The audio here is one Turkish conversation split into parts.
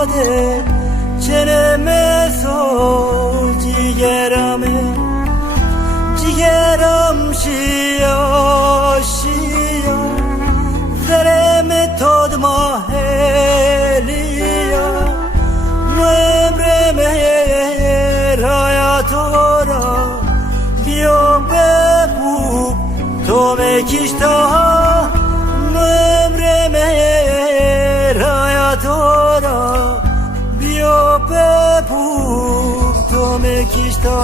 made çeneme sol cigerame cigeram şia şia vereme todma heliya Nuemreme rayatora Dio bebu tome kishta Nuemreme rayatora Dio bebu tome kishta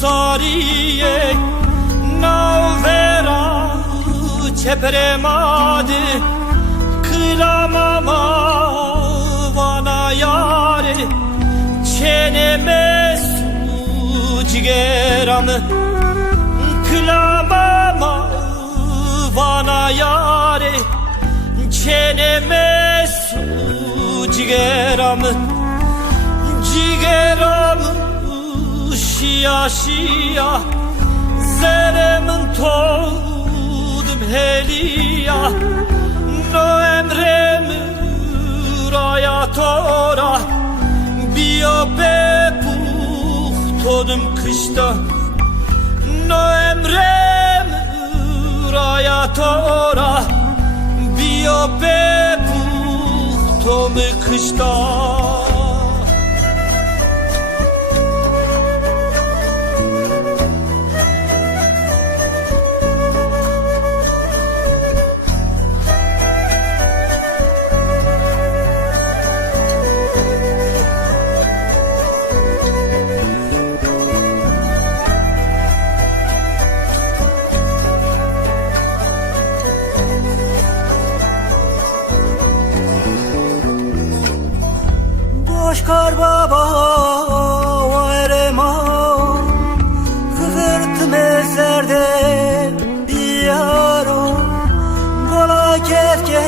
Sariye navvera çepremadi kılamama vana yare çeneme su cigeramı kılamama vana yare çeneme su cigeramı cigeramı şia şia zeremin toldum heliya no emremi rayatora bio bepuh todum kışta no emremi rayatora bio bepuh todum kışta Boşkar baba vayrema Kıvırtım eserde diyaro Gola kefke